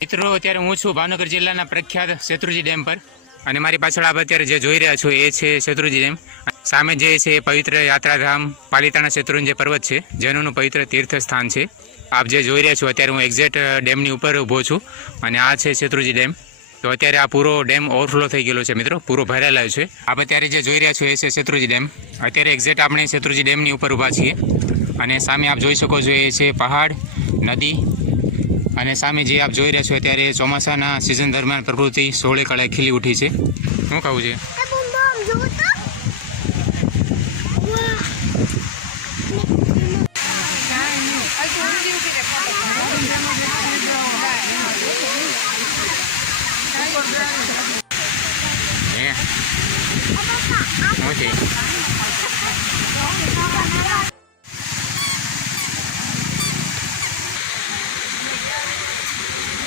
મિત્રો અત્યારે હું છું ભાવનગર જિલ્લાના પ્રખ્યાત શેત્રુંજી ડેમ પર અને મારી પાછળ આપ અત્યારે જે જોઈ રહ્યા છો એ છે શેત્રુંજી ડેમ. સામે જે છે એ પવિત્ર યાત્રાધામ પાલિતાણા શેત્રુંજી પર્વત છે, જૈનોનું પવિત્ર તીર્થ સ્થાન છે. આપ જે જોઈ રહ્યા છો અત્યારે હું એક્ઝેક્ટ ડેમની ઉપર ઊભો છું અને આ છે શેત્રુંજી ડેમ. તો અત્યારે આ પૂરો ડેમ ઓવરફ્લો થઈ ગયેલો છે મિત્રો, પૂરો ભરાયેલો છે. આપ અત્યારે જે જોઈ રહ્યા છો એ છે શેત્રુંજી ડેમ. અત્યારે એક્ઝેક્ટ આપણે શેત્રુંજી ડેમની ઉપર ઊભા છીએ અને સામે આપ જોઈ શકો છો એ છે પહાડ, નદી અને સામે જે આપ જોઈ રહ્યા છો અત્યારે ચોમાસાના સિઝન દરમિયાન પ્રકૃતિ સોળે કળાએ ખીલી ઉઠી છે. શું કહું છે? શું છે?